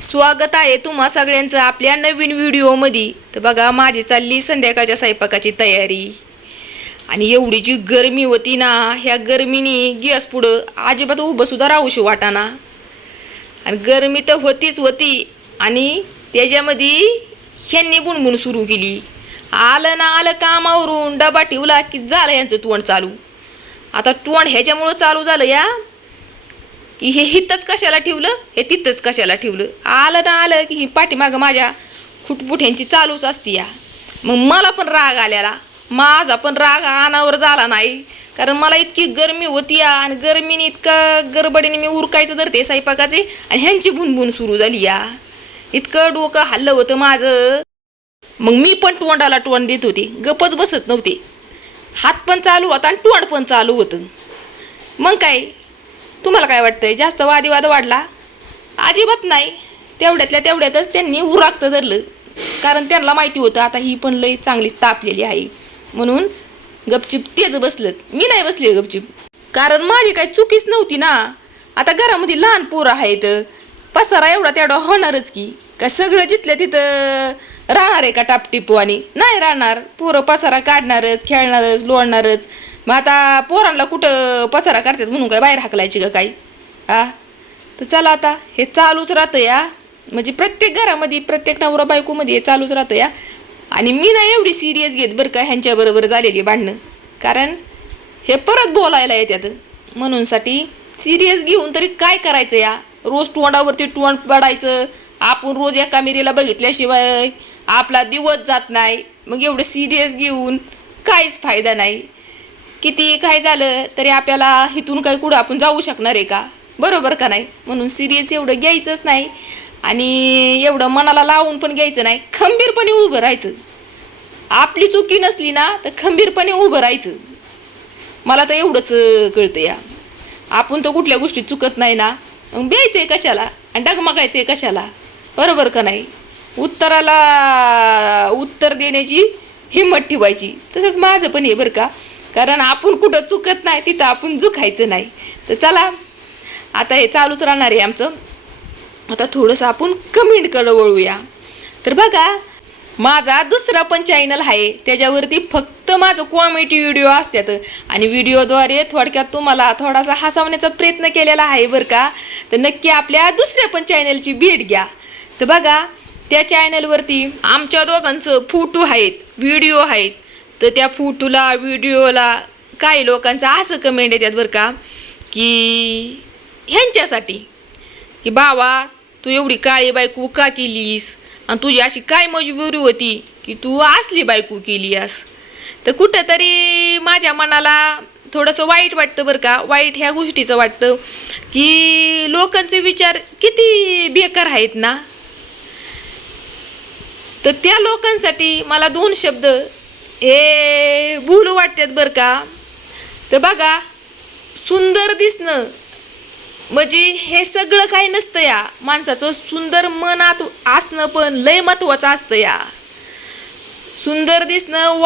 स्वागत आहे तुम्हा सगळ्यांचं आपल्या नवीन व्हिडिओमध्ये। तर बघा माझी चालली संध्याकाळच्या स्वयंपाकाची तयारी। आणि एवढी जी गरमी होती ना, ह्या गरमीने गॅस पुढं अजिबात उभं सुद्धा राहूशी वाटाना। आणि गरमी तर होतीच होती आणि त्याच्यामध्ये ह्यांनी बुणबुण सुरू केली। आलं ना आलं कामावरून डबा ठेवला की झालं यांचं तोंड चालू। आता तोंड ह्याच्यामुळं चालू झालं या की हे हितच कशाला ठेवलं, हे तिथंच कशाला ठेवलं। आलं ना आलं की ही पाठीमागं माझ्या खुटपुट्यांची चालूच असती या। मग मला पण राग आलेला, माझा पण राग अनावर झाला नाही, कारण मला इतकी गरमी होती या आणि गरमीने इतका गडबडीने मी उरकायचं धरते स्वयंपाकाचे आणि ह्यांची बुणबुण सुरू झाली या। इतकं डोकं हल्लं होतं माझं। मग मी पण तोंडाला तोंड देत होते, गपच बसत नव्हते। हात पण चालू होता आणि तोंड पण चालू होतं। मग काय तुम्हाला काय वाटतंय, जास्त वादविवाद वाढला? अजिबात नाही। तेवढ्यातल्या तेवढ्यातच त्यांनी उरागतं धरलं, कारण त्यांना माहिती होतं आता ही पण लई चांगलीच तापलेली आहे, म्हणून गपचिप तेच बसलत। मी नाही बसले गपचिप, कारण माझी काही चुकीच नव्हती ना। आता घरामध्ये लहान पोरं आहेत, पसारा एवढा तेवढा होणारच की। काय सगळं जिथल्या तिथं राहणार आहे का टापटिपवानी? नाही राहणार। पोरं पसारा काढणारच, खेळणारच, लोळणारच। मग आता पोरांना कुठं पसारा काढतात म्हणून काय बाहेर हाकलायची का काही? तर चला आता हे चालूच राहतं या, म्हणजे प्रत्येक घरामध्ये प्रत्येक नवरा बायकोमध्ये हे चालूच राहतं या। आणि मी नाही एवढी सिरियस घेत बरं का ह्यांच्याबरोबर झालेली भांडणं, कारण हे परत बोलायला येतात, म्हणून साठी सिरियस घेऊन तरी काय करायचं या। रोज तोंडावरती तोंड पडायचं, आपण रोज एका मिरीला बघितल्याशिवाय आपला दिवस जात नाही। मग एवढं सिरियस घेऊन काहीच फायदा नाही। किती काय झालं तरी आपल्याला इथून काही कुठं आपण जाऊ शकणार आहे का? बरोबर का नाही? म्हणून सिरियस एवढं घ्यायचंच नाही आणि एवढं मनाला लावून पण घ्यायचं नाही। खंबीरपणे उभं राहायचं। आपली चुकी नसली ना तर खंबीरपणे उभं राहायचं। मला तर एवढंच कळतं या। आपण तर कुठल्या गोष्टीत चुकत नाही ना, मग द्यायचंय कशाला आणि डगमगायचंय कशाला? बरोबर का नाही? उत्तराला उत्तर देण्याची हिंमत ठेवायची। तसंच माझं पण आहे बरं का, कारण आपण कुठं चुकत नाही तिथं आपण चुकायचं नाही। तर चला आता हे चालूच राहणार आहे आमचं। आता थोडंसं आपण कमेंटकडे वळूया। तर बघा माझा दुसरा पण चॅनल आहे, त्याच्यावरती फक्त माझं कॉमेडी व्हिडिओ असतात आणि व्हिडिओद्वारे थोडक्यात तुम्हाला थोडासा हसवण्याचा प्रयत्न केलेला आहे बरं का। तर नक्की आपल्या दुसऱ्या पण चॅनलची भेट घ्या। तर बघा त्या चॅनलवरती आमच्या दोघांचं फोटो आहेत, व्हिडिओ आहेत। तर त्या फोटोला व्हिडिओला काही लोकांचं असं कमेंट येतात बरं का, की ह्यांच्यासाठी की बावा तू एवढी काळी बायको का केलीस आणि तुझी अशी काय मजबुरी होती की तू असली बायको केली आहेस? तर कुठंतरी माझ्या मनाला थोडंसं वाईट वाटतं बरं का। वाईट ह्या गोष्टीचं वाटतं की लोकांचे विचार किती बेकार आहेत ना। तर त्या लोकांसाठी मला दोन शब्द हे बोलू वाटतात बरं का। तर बघा सुंदर दिसणं म्हणजे हे सगळं काही नसतं या। माणसाचं सुंदर मनात असणं पण लय महत्वाचं असतं या। सुंदर दिसणं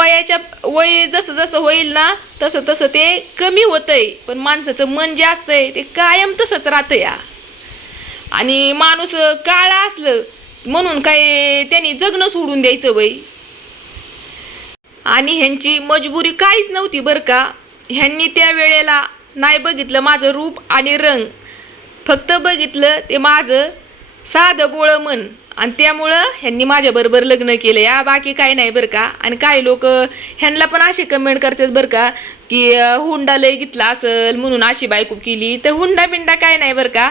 वय जसं जसं होईल ना तसं तसं ते कमी होतंय, पण माणसाचं मन जे असतंय ते कायम तसंच राहतं या। आणि माणूस काळा असलं म्हणून काय त्यांनी जगणं सोडून द्यायचं वय? आणि ह्यांची मजबुरी काहीच नव्हती बरं का। ह्यांनी त्या वेळेला नाही बघितलं माझं रूप आणि रंग, फक्त बघितलं ते माझं साधं बोळं मन, आणि त्यामुळं ह्यांनी माझ्याबरोबर लग्न केलं या। बाकी काही नाही बरं का। आणि काही लोक ह्यांना पण असे कमेंट करतात बरं का की हुंडा लय घेतला असेल म्हणून अशी बायको केली। तर हुंडा बिंडा काय नाही बरं का।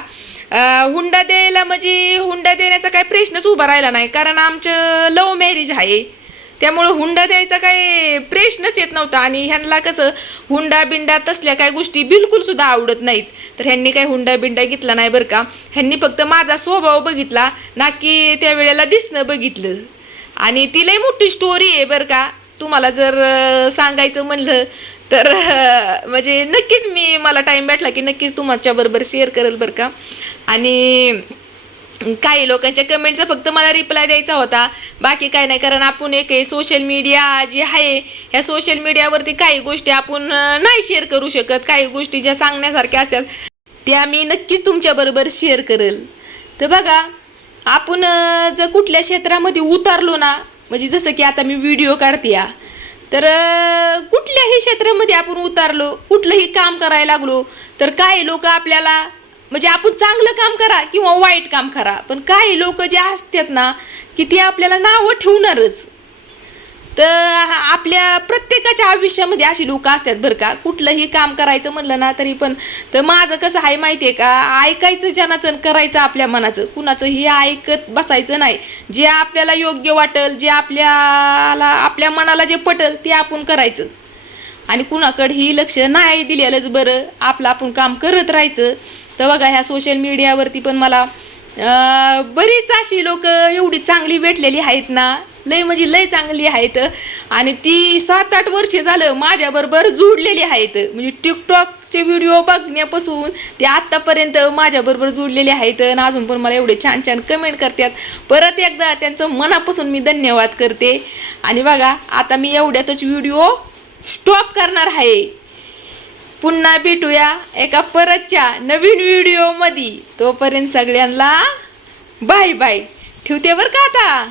हुंडा द्यायला म्हणजे हुंडा देण्याचा काही प्रश्नच उभा राहिला नाही, कारण आमचं लव्ह मॅरेज आहे, त्यामुळं हुंडा द्यायचा काही प्रश्नच येत नव्हता। आणि ह्यांना कसं हुंडा बिंडा तसल्या काही गोष्टी बिलकुल सुद्धा आवडत नाहीत, तर ह्यांनी काही हुंडा बिंडा घेतला नाही बरं का। ह्यांनी फक्त माझा स्वभाव बघितला ना की त्यावेळेला दिसणं बघितलं। आणि ती लई मोठी स्टोरी आहे बरं का। तुम्हाला जर सांगायचं म्हणलं तर म्हणजे नक्कीच मला टाईम भेटला की नक्कीच तुमच्याबरोबर शेअर करेल बरं का। आणि काही लोकांच्या कमेंटचा फक्त मला रिप्लाय द्यायचा होता, बाकी काय नाही। कारण आपण एक सोशल मीडिया जे आहे ह्या सोशल मीडियावरती काही गोष्टी आपण नाही शेअर करू शकत। काही गोष्टी ज्या सांगण्यासारख्या असतात त्या मी नक्कीच तुमच्याबरोबर शेअर करेल। तर बघा आपण जर कुठल्या क्षेत्रामध्ये उतरलो ना, म्हणजे जसं की आता मी व्हिडिओ काढते या, तर कुठल्याही क्षेत्रामध्ये आपण उतरलो, कुठलंही काम करायला लागलो, तर काही लोक आपल्याला म्हणजे आपण चांगलं काम करा किंवा वाईट काम करा, पण काही लोक जे असतात ना की ते आपल्याला नावं ठेवणारच. तर आपल्या प्रत्येकाच्या आयुष्यामध्ये अशी लोक असतात बरं का. कुठलंही काम करायचं म्हणलं ना तरी पण, तर माझं कसं आहे माहिती आहे का, ऐकायचं जनाचं, करायचं आपल्या मनाचं, कुणाचं हे ऐकत बसायचं नाही. जे आपल्याला योग्य वाटेल, जे आपल्या मनाला जे पटेल ते आपण करायचं आणि कुणाकडेही लक्ष नाही दिलेलंच बरं. आपलं आपण काम करत राहायचं. तर बघा ह्या सोशल मीडियावरती पण मला बरीच अशी लोक एवढी चांगली भेटलेली आहेत ना, लय म्हणजे लय चांगली आहेत. आणि ती 7-8 वर्ष झालं माझ्याबरोबर जुळलेली आहेत. म्हणजे टिकटॉकचे व्हिडिओ बघण्यापासून ते आत्तापर्यंत माझ्याबरोबर जुळलेले आहेत आणि अजून पण मला एवढे छान छान कमेंट करतात. परत एकदा त्यांचं मनापासून मी धन्यवाद करते. आणि बघा आता मी एवढ्यातच व्हिडिओ स्टॉप करणार आहे. पुन्हा भेटूया एका परतच्या नवीन व्हिडिओमध्ये. तोपर्यंत सगळ्यांना बाय बाय. ठेवते बरं का आता.